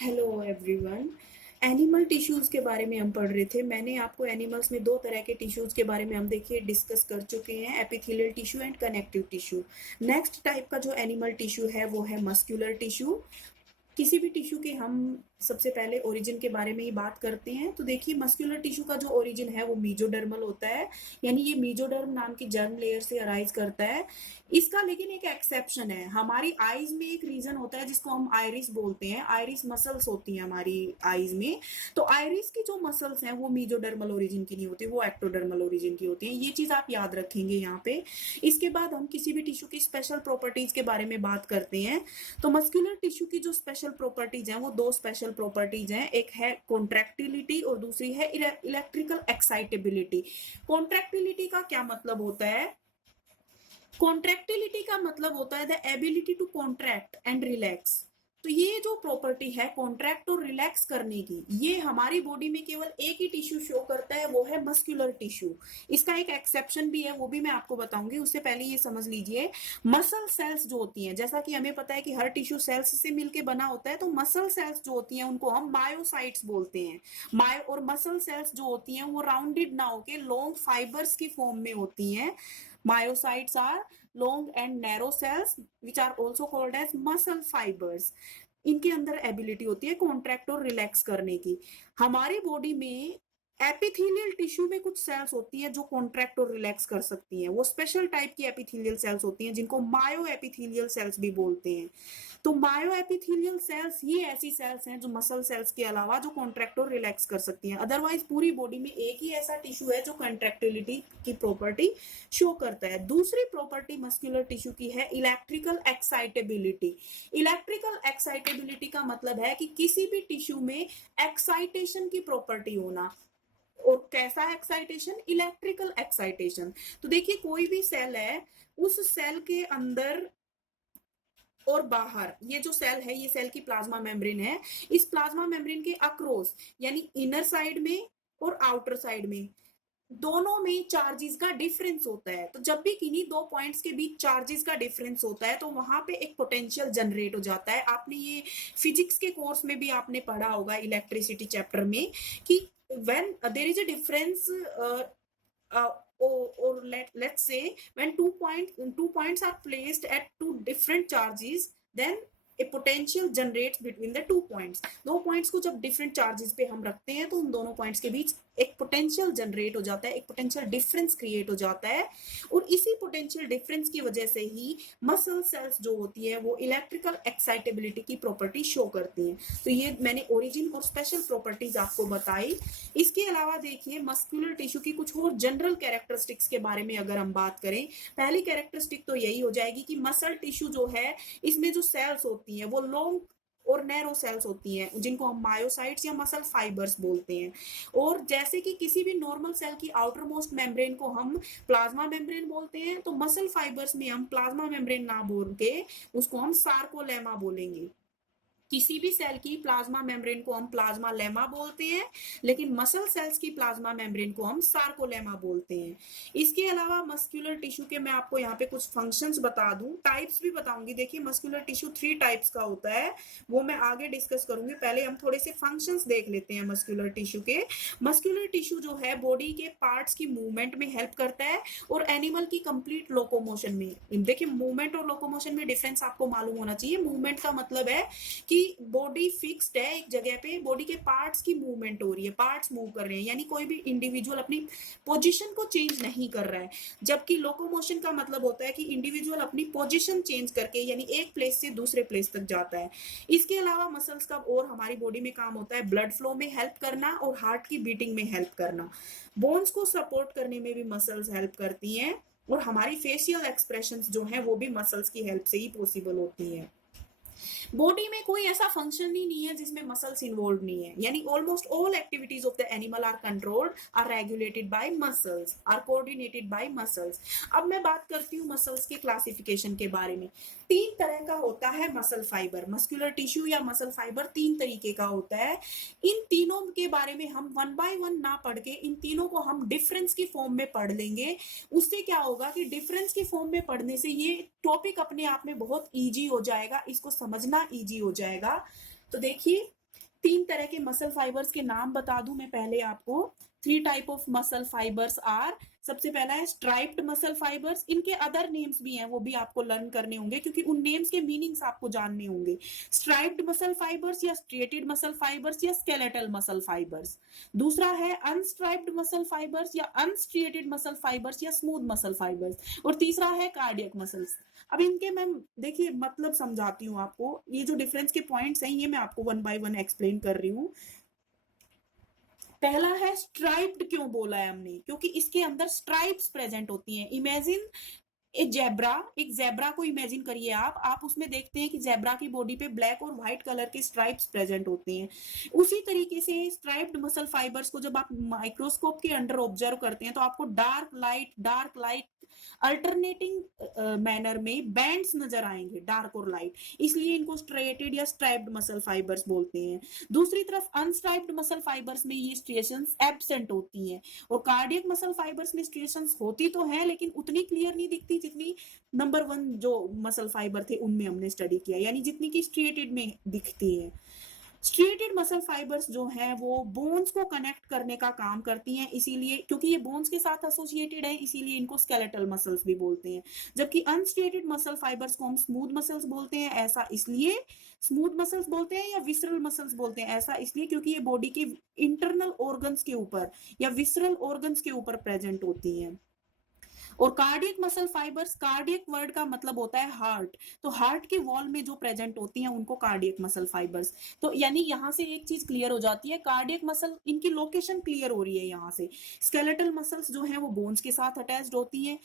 Hello everyone. Animal tissues के बारे में हम पढ़ रहे थे। मैंने आपको एनिमल्स में दो तरह के टिश्यूज के बारे में हम देखिए डिस्कस कर चुके हैं, epithelial tissue and connective tissue. Next type का जो एनिमल टिश्यू है वो है मस्कुलर टिश्यू। किसी भी टिश्यू के हम सबसे पहले ओरिजिन के बारे में ही बात करते हैं। तो देखिए मस्कुलर टिश्यू का जो ओरिजिन है वो मीजोडर्मल होता है, यानी ये मीजोडर्म नाम की जर्म लेयर से अराइज करता है। इसका लेकिन एक एक्सेप्शन है, हमारी आईज में एक रीजन होता है जिसको हम आयरिस बोलते हैं। आयरिस मसल्स होती हैं हमारी आईज में। तो आयरिस की जो मसल्स हैं वो मीजोडर्मल ओरिजिन की नहीं होती, वो एक्टोडर्मल ओरिजिन की होती हैं। ये चीज आप याद रखेंगे यहाँ पे। इसके बाद हम किसी भी टिश्यू की स्पेशल प्रॉपर्टीज के बारे में बात करते हैं। तो मस्कुलर टिश्यू की जो स्पेशल प्रॉपर्टीज हैं वो दो स्पेशल प्रॉपर्टीज हैं, एक है कॉन्ट्रैक्टिलिटी और दूसरी है इलेक्ट्रिकल एक्साइटेबिलिटी। कॉन्ट्रैक्टिलिटी का क्या मतलब होता है? कॉन्ट्रैक्टिलिटी का मतलब होता है the ability to contract and relax. तो ये जो प्रॉपर्टी है कॉन्ट्रैक्ट और रिलैक्स करने की, ये हमारी बॉडी में केवल एक ही टिश्यू शो करता है, वो है मस्कुलर टिश्यू। इसका एक एक्सेप्शन भी है, वो भी मैं आपको बताऊंगी। उससे पहले ये समझ लीजिए, मसल सेल्स जो होती हैं, जैसा कि हमें पता है कि हर टिश्यू सेल्स से मिलकर बना होता है, तो मसल सेल्स जो होती हैं उनको हम मायोसाइट्स बोलते हैं। मायो और मसल सेल्स जो होती हैं वो राउंडेड ना होके लॉन्ग फाइबर्स की फॉर्म में होती हैं। Myocytes are long and narrow cells which are also called as muscle fibers. इनके अंदर एबिलिटी होती है कॉन्ट्रैक्ट और रिलैक्स करने की। हमारी बॉडी में एपिथेलियल टिश्यू में कुछ सेल्स होती हैं जो कॉन्ट्रैक्ट और रिलैक्स कर सकती हैं। वो स्पेशल टाइप की एपिथेलियल सेल्स होती हैं जिनको मायो एपिथेलियल सेल्स भी बोलते हैं। तो मायो एपिथेलियल सेल्स ही ऐसी सेल्स हैं जो मसल सेल्स के अलावा जो कॉन्ट्रैक्ट और रिलैक्स कर सकती हैं। अदरवाइज पूरी बॉडी में एक ही ऐसा टिश्यू है जो कॉन्ट्रैक्टिलिटी की प्रॉपर्टी शो करता है। दूसरी प्रॉपर्टी मस्कुलर टिश्यू की है इलेक्ट्रिकल एक्साइटेबिलिटी। इलेक्ट्रिकल एक्साइटेबिलिटी का मतलब है कि किसी भी टिश्यू में एक्साइटेशन की प्रॉपर्टी होना। और कैसा एक्साइटेशन? Electrical excitation. तो देखिए कोई भी सेल है, उस सेल के अंदर और बाहर, ये जो सेल है ये सेल की प्लाज्मा मेम्ब्रेन है। इस प्लाज्मा मेम्ब्रेन के अक्रॉस यानी इनर साइड में और आउटर साइड में दोनों में चार्जेस का डिफरेंस होता है। तो जब भी किन्हीं दो पॉइंट्स के बीच चार्जेस का डिफरेंस होता है तो वहां पे एक पोटेंशियल जनरेट हो जाता है। आपने ये फिजिक्स के कोर्स में भी आपने पढ़ा होगा, इलेक्ट्रिसिटी चैप्टर में, कि when there is a difference or let's say when two points are placed at two different charges, then a potential generates between the two points. दो पॉइंट्स को जब डिफरेंट चार्जेस पे हम रखते हैं तो उन दोनों पॉइंट्स के बीच एक पोटेंशियल जनरेट हो जाता है, एक पोटेंशियल डिफरेंस क्रिएट हो जाता है। और इसी पोटेंशियल डिफरेंस की वजह से ही मसल सेल्स जो होती है वो इलेक्ट्रिकल एक्साइटेबिलिटी की प्रॉपर्टी शो करती हैं। तो ये मैंने ओरिजिन और स्पेशल प्रॉपर्टीज आपको बताई। इसके अलावा देखिए मस्कुलर टिश्यू की कुछ और जनरल कैरेक्टरिस्टिक्स के बारे में अगर हम बात करें, पहली कैरेक्टरिस्टिक तो यही हो जाएगी कि मसल टिश्यू जो है इसमें जो सेल्स होती हैं वो लॉन्ग और नैरो सेल्स होती हैं जिनको हम मायोसाइट्स या मसल फाइबर्स बोलते हैं। और जैसे कि किसी भी नॉर्मल सेल की आउटर मोस्ट मेम्ब्रेन को हम प्लाज्मा मेम्ब्रेन बोलते हैं, तो मसल फाइबर्स में हम प्लाज्मा मेम्ब्रेन ना बोल के उसको हम सार्कोलेमा बोलेंगे। किसी भी सेल की प्लाज्मा मेम्ब्रेन को हम प्लाज्मा लेमा बोलते हैं, लेकिन मसल सेल्स की प्लाज्मा मेम्ब्रेन को हम सार्कोलेमा बोलते हैं। इसके अलावा मस्कुलर टिश्यू के मैं आपको यहाँ पे कुछ फंक्शंस बता दूं, टाइप्स भी बताऊंगी। देखिए मस्कुलर टिश्यू 3 टाइप्स का होता है, वो मैं आगे डिस्कस करूंगी। पहले हम थोड़े से फंक्शंस देख लेते हैं मस्कुलर टिश्यू के। मस्कुलर टिश्यू जो है बॉडी के पार्ट्स की मूवमेंट में हेल्प करता है और एनिमल की कंप्लीट लोकोमोशन में। देखिए मूवमेंट और लोकोमोशन में डिफरेंस आपको मालूम होना चाहिए। मूवमेंट का मतलब है कि बॉडी फिक्स्ड है एक जगह पे, बॉडी के पार्ट्स की मूवमेंट हो रही है, पार्ट्स मूव कर रहे हैं, यानी कोई भी इंडिविजुअल अपनी पोजीशन को चेंज नहीं कर रहा है। जबकि लोकोमोशन का मतलब होता है कि इंडिविजुअल अपनी पोजीशन चेंज करके यानी एक प्लेस से दूसरे प्लेस तक जाता है। इसके अलावा मसल्स का और हमारी बॉडी में काम होता है ब्लड फ्लो में हेल्प करना और हार्ट की बीटिंग में हेल्प करना। बोन्स को सपोर्ट करने में भी मसल्स हेल्प करती हैं और हमारी फेशियल एक्सप्रेशंस जो है वो भी मसल्स की हेल्प से ही पॉसिबल होती है। बॉडी में कोई ऐसा फंक्शन ही नहीं है जिसमें मसल्स इन्वॉल्व नहीं है, यानी almost all activities of the animal are controlled, are regulated by muscles, are coordinated by muscles. अब मैं बात करती हूँ मसल्स के क्लासिफिकेशन के बारे में। 3 तरह का होता है मसल फाइबर। मस्कुलर टिश्यू या मसल फाइबर 3 तरीके का होता है। इन तीनों के बारे में हम 1 बाय 1 ना पढ़ के इन तीनों को हम डिफरेंस की फॉर्म में पढ़ लेंगे। उससे क्या होगा कि डिफरेंस की फॉर्म में पढ़ने से ये टॉपिक अपने आप में बहुत इजी हो जाएगा, इसको समझना इजी हो जाएगा। तो देखिए 3 तरह के मसल फाइबर्स के नाम बता दूं मैं पहले आपको। 3 type of muscle fibres are, सबसे पहला है स्ट्राइप्ड मसल फाइबर्स। इनके अदर नेम्स भी हैं, वो भी आपको लर्न करने होंगे क्योंकि उन नेम्स के मीनिंग्स आपको जानने होंगे। स्ट्राइप्ड मसल फाइबर्स या स्ट्रेटेड मसल फाइबर्स या स्केलेटल मसल फाइबर्स। दूसरा है अनस्ट्राइप्ड मसल फाइबर्स या अनस्ट्रेटेड मसल फाइबर्स या स्मूथ मसल फाइबर्स। और तीसरा है कार्डियक मसल्स। अब इनके मैं देखिए मतलब समझाती हूँ आपको। ये जो डिफरेंस के पॉइंट्स हैं ये मैं आपको वन बाय वन एक्सप्लेन कर रही हूँ। पहला है स्ट्राइप्ड, क्यों बोला है हमने, क्योंकि इसके अंदर स्ट्राइप्स प्रेजेंट होती हैं। इमेजिन एक जेब्रा को इमेजिन करिए आप उसमें देखते हैं कि जेब्रा की बॉडी पे ब्लैक और व्हाइट कलर के स्ट्राइप्स प्रेजेंट होते हैं। उसी तरीके से स्ट्राइप्ड मसल फाइबर्स को जब आप माइक्रोस्कोप के अंडर ऑब्जर्व करते हैं तो आपको डार्क लाइट अल्टरनेटिंग मैनर में बैंड्स नजर आएंगे, डार्क और लाइट, इसलिए इनको स्ट्रेटेड या स्ट्राइप्ड मसल फाइबर्स बोलते हैं। दूसरी तरफ अनस्ट्राइप्ड मसल फाइबर्स में ये स्ट्रिएशंस एब्सेंट होती हैं। और कार्डियक मसल फाइबर्स में स्ट्रिएशंस होती तो है लेकिन उतनी क्लियर नहीं दिखती जितनी नंबर 1 जो मसल फाइबर थे उनमें हमने स्टडी किया, यानी जितनी की स्ट्रिएटेड में दिखती है। स्ट्रेटेड मसल फाइबर्स जो है वो बोन्स को कनेक्ट करने का काम करती हैं, इसीलिए क्योंकि ये बोन्स के साथ एसोसिएटेड है इसीलिए इनको स्केलेटल मसल्स भी बोलते हैं। जबकि अनस्ट्रेटेड मसल फाइबर्स को हम स्मूथ मसल्स बोलते हैं, ऐसा इसलिए स्मूथ मसल्स बोलते हैं या विसरल मसल्स बोलते हैं, ऐसा इसलिए क्योंकि ये बॉडी के इंटरनल ऑर्गन्स के ऊपर या विसरल ऑर्गन्स के ऊपर प्रेजेंट होती हैं। और cardiac muscle fibres, cardiac word का मतलब होता है हार्ट, तो हार्ट के वॉल में जो प्रेजेंट होती हैं उनको कार्डियक मसल फाइबर्स। तो यानी यहां से एक चीज क्लियर हो जाती है, कार्डियक मसल इनकी लोकेशन क्लियर हो रही है यहाँ से। स्केलेटल मसल्स जो है वो बोन्स के साथ अटैच्ड होती हैं।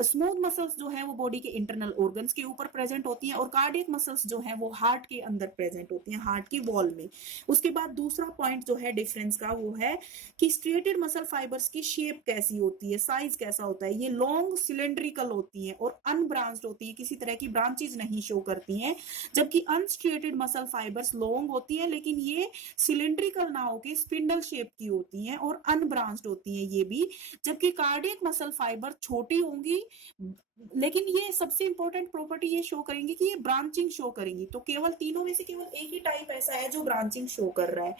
स्मूथ मसल्स जो है वो बॉडी के इंटरनल ऑर्गन्स के ऊपर प्रेजेंट होती हैं। और कार्डियक मसल्स जो है वो हार्ट के अंदर प्रेजेंट होती हैं, हार्ट की वॉल में। उसके बाद दूसरा पॉइंट जो है डिफरेंस का वो है कि स्ट्रेटेड मसल फाइबर्स की शेप कैसी होती है, साइज कैसा होता है। ये लॉन्ग सिलेंड्रिकल होती हैं और अनब्रांच्ड होती है, किसी तरह की ब्रांचेज नहीं शो करती हैं। जबकि अनस्ट्रेटेड मसल फाइबर्स लॉन्ग होती है लेकिन ये सिलेंड्रिकल ना होकर स्पिंडल शेप की होती हैं और अनब्रांच्ड होती हैं ये भी। जबकि कार्डियक मसल फाइबर छोटी होंगी लेकिन ये सबसे इंपॉर्टेंट प्रॉपर्टी ये शो करेंगी कि ये ब्रांचिंग शो करेंगी। तो केवल तीनों में से केवल एक ही टाइप ऐसा है जो ब्रांचिंग शो कर रहा है।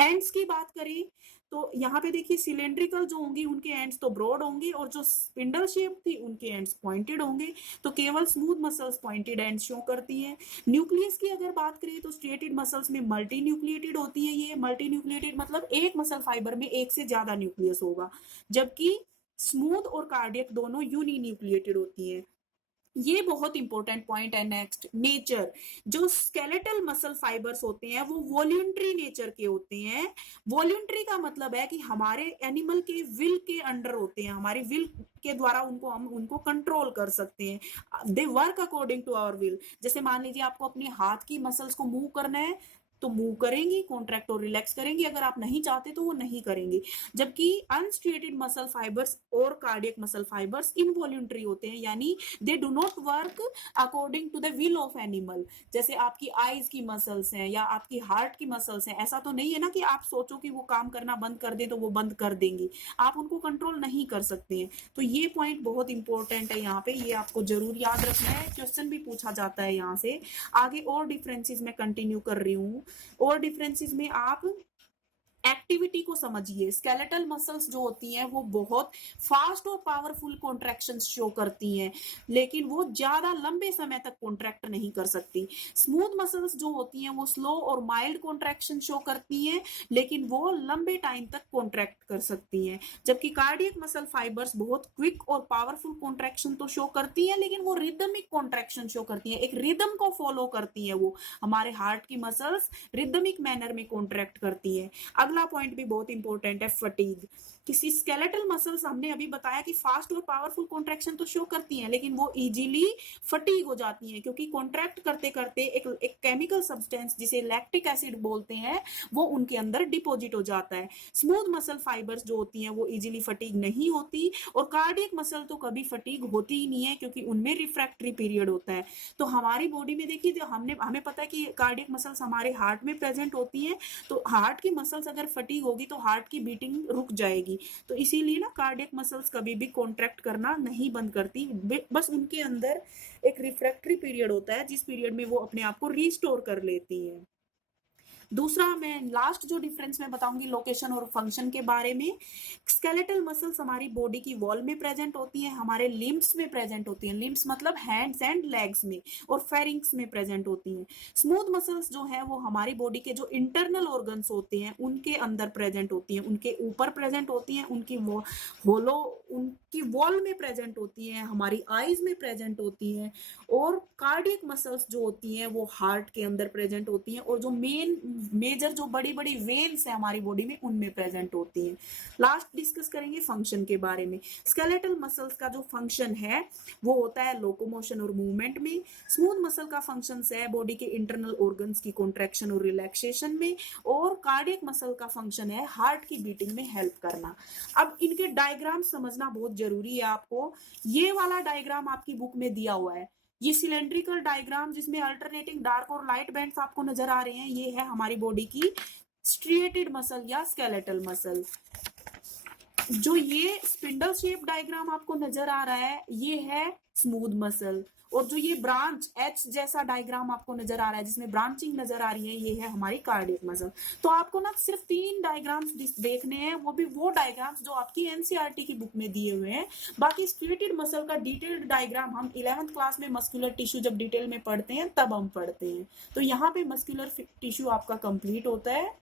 एंड्स की बात करें तो यहाँ पे देखिए सिलेंड्रिकल जो होंगी उनके एंड्स तो ब्रॉड होंगे और जो स्पिंडल शेप थी उनके एंड्स पॉइंटेड होंगे। तो केवल smooth muscles pointed and show करती हैं। न्यूक्लियस की अगर बात करें तो स्ट्रेटेड मसल्स में मल्टी न्यूक्लिएटेड होती है। ये मल्टी न्यूक्लिएटेड मतलब एक मसल फाइबर में एक से ज्यादा न्यूक्लियस होगा, जबकि स्मूथ और कार्डियक दोनों यूनी न्यूक्लिएटेड होती हैं। ये बहुत इंपॉर्टेंट पॉइंट है। Next, nature. जो स्केलेटल मसल फाइबर्स होते हैं वो वॉल्यूंटरी नेचर के होते हैं। वॉल्यूंटरी का मतलब है कि हमारे एनिमल के विल के अंडर होते हैं, हमारी विल के द्वारा हम उनको कंट्रोल कर सकते हैं। They work according to our will. जैसे मान लीजिए आपको अपने हाथ की मसल्स को मूव करना है तो मूव करेंगी, कॉन्ट्रैक्ट और रिलैक्स करेंगी, अगर आप नहीं चाहते तो वो नहीं करेंगे। जबकि अनस्ट्रेटेड मसल फाइबर्स और कार्डियक मसल फाइबर्स इनवॉल्यूंटरी होते हैं, यानी they do not work according to the will of animal. जैसे आपकी आईज की मसल्स हैं या आपकी हार्ट की मसल्स हैं, ऐसा तो नहीं है ना कि आप सोचो कि वो काम करना बंद कर दें तो वो बंद कर देंगी, आप उनको कंट्रोल नहीं कर सकते हैं। तो ये पॉइंट बहुत इंपॉर्टेंट है यहाँ पे, ये आपको जरूर याद रखना है, क्वेश्चन भी पूछा जाता है यहाँ से। आगे और डिफरेंसेस में कंटिन्यू कर रही हूँ। और डिफरेंसेस में आप एक्टिविटी को समझिए। स्केलेटल मसल्स जो होती हैं वो बहुत फास्ट और पावरफुल कॉन्ट्रैक्शंस शो करती हैं लेकिन वो ज्यादा लंबे समय तक कॉन्ट्रैक्ट नहीं कर सकती। स्मूथ मसल्स जो होती हैं वो स्लो और माइल्ड कॉन्ट्रैक्शन शो करती हैं लेकिन वो लंबे टाइम तक कॉन्ट्रैक्ट कर सकती हैं। जबकि कार्डियक मसल फाइबर्स बहुत क्विक और पावरफुल कॉन्ट्रैक्शन तो शो करती हैं लेकिन वो रिदमिक कॉन्ट्रैक्शन शो करती हैं, एक रिदम को फॉलो करती हैं। वो हमारे हार्ट की मसल्स रिदमिक मैनर में कॉन्ट्रैक्ट करती हैं। अगला पॉइंट भी बहुत इंपॉर्टेंट है, फटीग। किसी स्केलेटल मसल्स हमने अभी बताया कि फास्ट और पावरफुल कॉन्ट्रैक्शन तो शो करती हैं लेकिन वो इजीली फटीग हो जाती हैं क्योंकि कॉन्ट्रैक्ट करते करते एक केमिकल सब्सटेंस जिसे लैक्टिक एसिड बोलते हैं वो उनके अंदर डिपॉजिट हो जाता है। स्मूथ मसल फाइबर्स जो होती हैं वो इजीली फटीग नहीं होती और कार्डियक मसल तो कभी फटीग होती ही नहीं है क्योंकि उनमें रिफ्रैक्टरी पीरियड होता है। तो हमारी बॉडी में देखिए हमें पता है कि कार्डियक मसल्स हमारे हार्ट में प्रेजेंट होती हैं, तो हार्ट की मसल्स अगर फटीग होगी तो हार्ट की बीटिंग रुक जाएगी। तो इसीलिए ना कार्डियक मसल्स कभी भी कॉन्ट्रैक्ट करना नहीं बंद करती, बस उनके अंदर एक रिफ्रैक्टरी पीरियड होता है जिस पीरियड में वो अपने आप को रिस्टोर कर लेती हैं। दूसरा मैं लास्ट जो डिफरेंस मैं बताऊंगी लोकेशन और फंक्शन के बारे में, स्केलेटल मसल्स हमारी बॉडी की वॉल में प्रेजेंट होती हैं, हमारे लिम्स में प्रेजेंट होती हैं, लिम्स मतलब हैंड्स एंड लेग्स में, और फेरिंग्स में प्रेजेंट होती हैं। स्मूथ मसल्स जो है वो हमारी बॉडी के जो इंटरनल ऑर्गन्स होते हैं उनके अंदर प्रेजेंट होती हैं, उनके ऊपर प्रेजेंट होती हैं, उनकी होलो उनकी वॉल में प्रेजेंट होती हैं, हमारी आईज में प्रेजेंट होती हैं। और कार्डियक मसल्स जो होती हैं वो हार्ट के अंदर प्रेजेंट होती हैं, और जो मेजर जो बड़ी बड़ी वेन्स है हमारी बॉडी में उनमें प्रेजेंट होती हैं। लास्ट डिस्कस करेंगे फंक्शन के बारे में। स्केलेटल मसल्स का जो फंक्शन है वो होता है लोकोमोशन और मूवमेंट में। स्मूथ मसल का फंक्शन है बॉडी के इंटरनल ऑर्गन्स की कॉन्ट्रैक्शन और रिलैक्सेशन में, और कार्डियक मसल का फंक्शन है हार्ट की बीटिंग में हेल्प करना। अब इनके डायग्राम समझना बहुत जरूरी है आपको। ये वाला डायग्राम आपकी बुक में दिया हुआ है, ये सिलेंड्रिकल डायग्राम जिसमें अल्टरनेटिंग डार्क और लाइट बैंड्स आपको नजर आ रहे हैं, ये है हमारी बॉडी की स्ट्रिएटेड मसल या स्केलेटल मसल। जो ये स्पिंडल शेप डायग्राम आपको नजर आ रहा है ये है स्मूथ मसल, और जो ये ब्रांच एच जैसा डायग्राम आपको नजर आ रहा है जिसमें ब्रांचिंग नजर आ रही है ये है हमारी कार्डियक मसल। तो आपको ना सिर्फ 3 डायग्राम्स देखने हैं, वो भी वो डायग्राम्स जो आपकी एनसीईआरटी की बुक में दिए हुए हैं। बाकी स्ट्रिएटेड मसल का डिटेल्ड डायग्राम हम 11th क्लास में मस्कुलर टिश्यू जब डिटेल में पढ़ते हैं तब हम पढ़ते हैं। तो यहाँ पे मस्कुलर टिश्यू आपका कंप्लीट होता है।